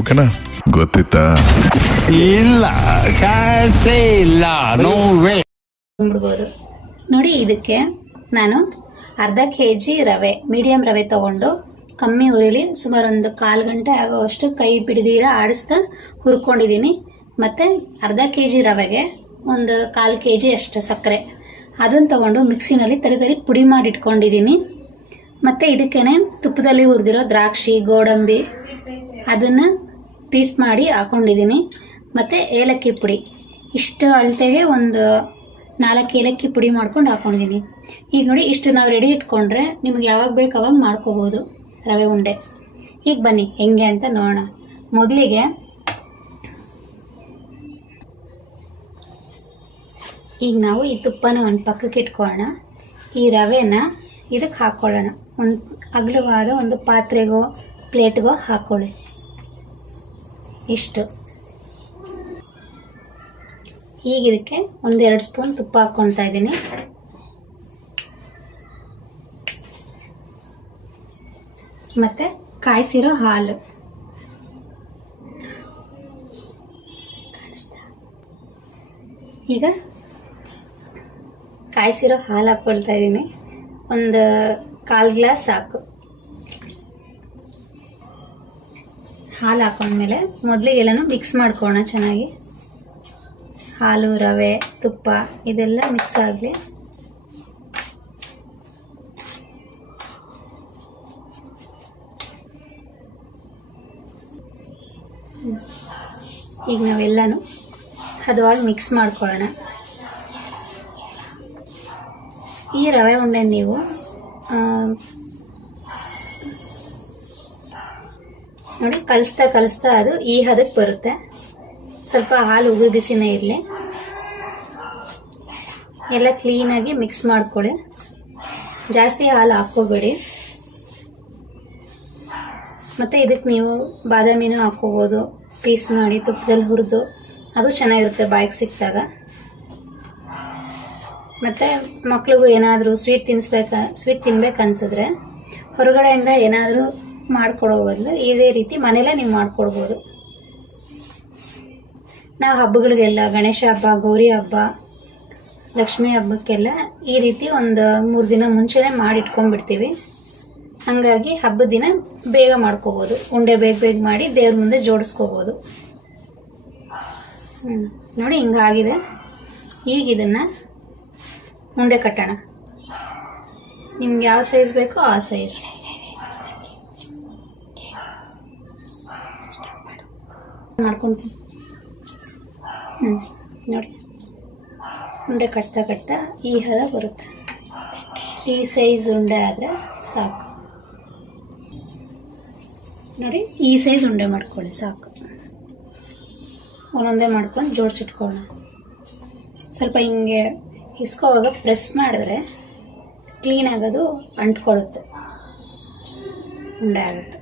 ಓಕೆನಾ? ಗೊತ್ತಿತ್ತಾ? ಇಲ್ಲ, ಚಾನ್ಸೇ ಇಲ್ಲ, ನೋ ವೇ. ಬಿಡ್ಬೋದು ನೋಡಿ. ಇದಕ್ಕೆ ನಾನು ಅರ್ಧ kg ರವೆ, ಮೀಡಿಯಂ ರವೆ ತಗೊಂಡು ಕಮ್ಮಿ ಉರಿಲಿ ಸುಮಾರು ಒಂದು 1/4 ಗಂಟೆ ಆಗೋವಷ್ಟು ಕೈ ಬಿಡದಿರ ಆಡಿಸ್ತಾ ಹುರ್ಕೊಂಡಿದ್ದೀನಿ. ಮತ್ತು ಅರ್ಧ kg ರವೆಗೆ ಒಂದು 1/4 kg ಅಷ್ಟು ಸಕ್ಕರೆ, ಅದನ್ನು ತಗೊಂಡು ಮಿಕ್ಸಿನಲ್ಲಿ ತರಿ ಪುಡಿ ಮಾಡಿ ಇಟ್ಕೊಂಡಿದ್ದೀನಿ. ಮತ್ತು ಇದಕ್ಕೇನೆ ತುಪ್ಪದಲ್ಲಿ ಹುರಿದಿರೋ ದ್ರಾಕ್ಷಿ, ಗೋಡಂಬಿ ಅದನ್ನು ಪೀಸ್ ಮಾಡಿ ಹಾಕೊಂಡಿದ್ದೀನಿ. ಮತ್ತು ಏಲಕ್ಕಿ ಪುಡಿ ಇಷ್ಟು ಅಳತೆಗೆ ಒಂದು 4 ಏಲಕ್ಕಿ ಪುಡಿ ಮಾಡ್ಕೊಂಡು ಹಾಕೊಂಡಿದ್ದೀನಿ. ಈಗ ನೋಡಿ, ಇಷ್ಟು ನಾವು ರೆಡಿ ಇಟ್ಕೊಂಡ್ರೆ ನಿಮ್ಗೆ ಯಾವಾಗ ಬೇಕು ಅವಾಗ ಮಾಡ್ಕೋಬೋದು ರವೆ ಉಂಡೆ. ಈಗ ಬನ್ನಿ ಹೆಂಗೆ ಅಂತ ನೋಡೋಣ. ಮೊದಲಿಗೆ ಈಗ ನಾವು ಈ ತುಪ್ಪನ ಒಂದು ಪಕ್ಕಕ್ಕೆ ಇಟ್ಕೊಳ್ಳೋಣ. ಈ ರವೆನ ಇದಕ್ಕೆ ಹಾಕ್ಕೊಳ್ಳೋಣ. ಒಂದು ಅಗಲವಾದ ಒಂದು ಪಾತ್ರೆಗೋ ಪ್ಲೇಟ್ಗೋ ಹಾಕ್ಕೊಳ್ಳಿ. ಇಷ್ಟು. ಈಗ ಇದಕ್ಕೆ 1-2 ಸ್ಪೂನ್ ತುಪ್ಪ ಹಾಕ್ಕೊಳ್ತಾ ಇದ್ದೀನಿ. ಮತ್ತು ಕಾಯಿಸಿರೋ ಹಾಲು, ಈಗ ಕಾಯಿಸಿರೋ ಹಾಲು ಹಾಕ್ಕೊಳ್ತಾ ಇದ್ದೀನಿ. ಒಂದು 1/4 ಗ್ಲಾಸ್ ಸಾಕು. ಹಾಲು ಹಾಕೊಂಡ್ಮೇಲೆ ಮೊದಲಿಗೆ ಎಲ್ಲನೂ ಮಿಕ್ಸ್ ಮಾಡ್ಕೊಳ್ಳೋಣ ಚೆನ್ನಾಗಿ. ಹಾಲು, ರವೆ, ತುಪ್ಪ ಇದೆಲ್ಲ ಮಿಕ್ಸ್ ಆಗಲಿ. ಈಗ ನಾವೆಲ್ಲನೂ ಹದವಾಗಿ ಮಿಕ್ಸ್ ಮಾಡ್ಕೊಳ್ಳೋಣ. ಈ ರವೆ ಉಂಡೆ ನೀವು ನೋಡಿ ಕಲಿಸ್ತಾ ಅದು ಈ ಹದಕ್ಕೆ ಬರುತ್ತೆ. ಸ್ವಲ್ಪ ಹಾಲು ಉಗುರು ಬಿಸಿನೇ ಇರಲಿ. ಎಲ್ಲ ಕ್ಲೀನಾಗಿ ಮಿಕ್ಸ್ ಮಾಡ್ಕೊಳ್ಳಿ. ಜಾಸ್ತಿ ಹಾಲು ಹಾಕ್ಕೋಬೇಡಿ. ಮತ್ತು ಇದಕ್ಕೆ ನೀವು ಬಾದಾಮಿನೂ ಹಾಕ್ಕೋಬೋದು, ಪೀಸ್ ಮಾಡಿ ತುಪ್ಪದಲ್ಲಿ ಹುರಿದು, ಅದು ಚೆನ್ನಾಗಿರುತ್ತೆ ಬಾಯಿಗೆ ಸಿಕ್ಕಿದಾಗ. ಮತ್ತು ಮಕ್ಳಿಗೂ ಏನಾದರೂ ಸ್ವೀಟ್ ತಿನ್ಬೇಕನ್ಸಿದ್ರೆ ಹೊರಗಡೆಯಿಂದ ಏನಾದರೂ ಮಾಡಿಕೊಡೋ ಬದಲು ಇದೇ ರೀತಿ ಮನೇಲೇ ನೀವು ಮಾಡಿಕೊಡ್ಬೋದು. ನಾವು ಹಬ್ಬಗಳಿಗೆಲ್ಲ, ಗಣೇಶ ಹಬ್ಬ, ಗೌರಿ ಹಬ್ಬ, ಲಕ್ಷ್ಮೀ ಹಬ್ಬಕ್ಕೆಲ್ಲ ಈ ರೀತಿ ಒಂದು 3 ದಿನ ಮುಂಚೆನೇ ಮಾಡಿಟ್ಕೊಂಡ್ಬಿಡ್ತೀವಿ. ಹಾಗಾಗಿ ಹಬ್ಬದ ದಿನ ಬೇಗ ಮಾಡ್ಕೋಬೋದು. ಉಂಡೆ ಬೇಗ ಮಾಡಿ ದೇವ್ರ ಮುಂದೆ ಜೋಡಿಸ್ಕೋಬೋದು. ನೋಡಿ ಹಿಂಗಾಗಿದೆ. ಈಗ ಇದನ್ನು ಉಂಡೆ ಕಟ್ಟೋಣ. ನಿಮ್ಗೆ ಯಾವ ಸೈಜ್ ಬೇಕೋ ಆ ಸೈಜ್ ಮಾಡ್ಕೊತೀನಿ. ನೋಡಿ, ಉಂಡೆ ಕಟ್ತಾ ಈ ಹದ ಬರುತ್ತೆ. ಈ ಸೈಜ್ ಉಂಡೆ ಆದರೆ ಸಾಕು. ನೋಡಿ, ಈ ಸೈಜ್ ಉಂಡೆ ಮಾಡ್ಕೊಳ್ಳಿ ಸಾಕು. ಒಂದೊಂದೇ ಮಾಡ್ಕೊಂಡು ಜೋಡಿಸಿಟ್ಕೊಳ್ಳೋಣ. ಸ್ವಲ್ಪ ಹಿಂಗೆ ಹಿಸ್ಕೋವಾಗ ಪ್ರೆಸ್ ಮಾಡಿದ್ರೆ ಕ್ಲೀನಾಗೋದು ಅಂಟ್ಕೊಳ್ಳುತ್ತೆ, ಉಂಡೆ ಆಗುತ್ತೆ.